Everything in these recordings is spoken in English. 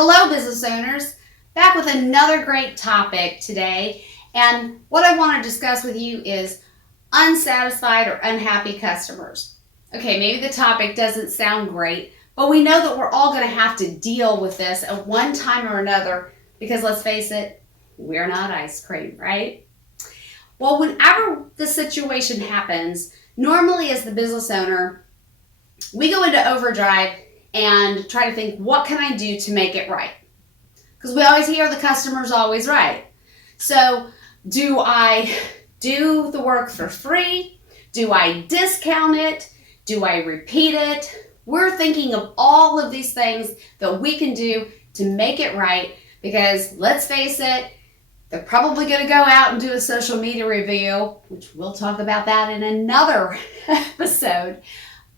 Hello, business owners. Back with another great topic today. And what I want to discuss with you is unsatisfied or unhappy customers. Okay, maybe the topic doesn't sound great, but we know that we're all going to have to deal with this at one time or another because let's face it, we're not ice cream, right? Well, whenever the situation happens, normally as the business owner, we go into overdrive and try to think, what can I do to make it right? Because we always hear the customer's always right. So do I do the work for free? Do I discount it? Do I repeat it? We're thinking of all of these things that we can do to make it right because let's face it, they're probably going to go out and do a social media review, which we'll talk about that in another episode.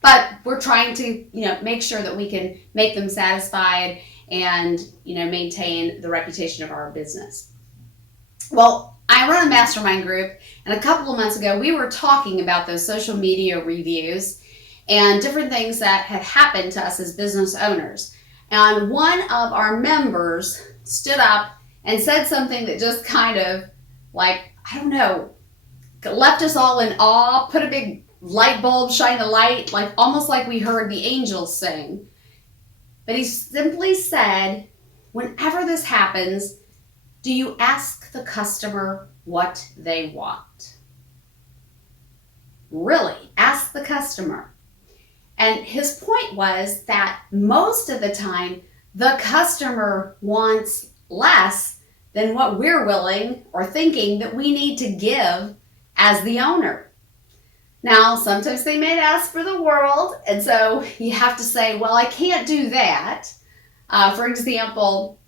But we're trying to, make sure that we can make them satisfied and, maintain the reputation of our business. Well, I run a mastermind group, and a couple of months ago, we were talking about those social media reviews and different things that had happened to us as business owners. And one of our members stood up and said something that just kind of left us all in awe, put a big light bulb, shine the light, almost like we heard the angels sing. But he simply said, whenever this happens, do you ask the customer what they want? Really, ask the customer. And his point was that most of the time, the customer wants less than what we're willing or thinking that we need to give as the owner. Now, sometimes they may ask for the world, and so you have to say, well, I can't do that. For example,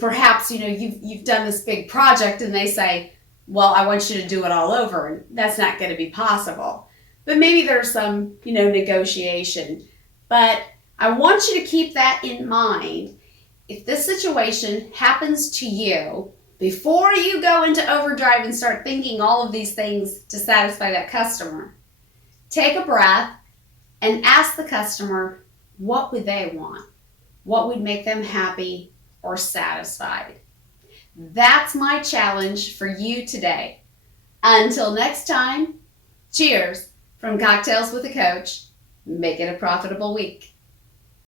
perhaps, you've done this big project and they say, well, I want you to do it all over, and that's not going to be possible. But maybe there's some, negotiation. But I want you to keep that in mind. If this situation happens to you, before you go into overdrive and start thinking all of these things to satisfy that customer, take a breath and ask the customer, what would they want? What would make them happy or satisfied? That's my challenge for you today. Until next time, cheers from Cocktails with a Coach. Make it a profitable week.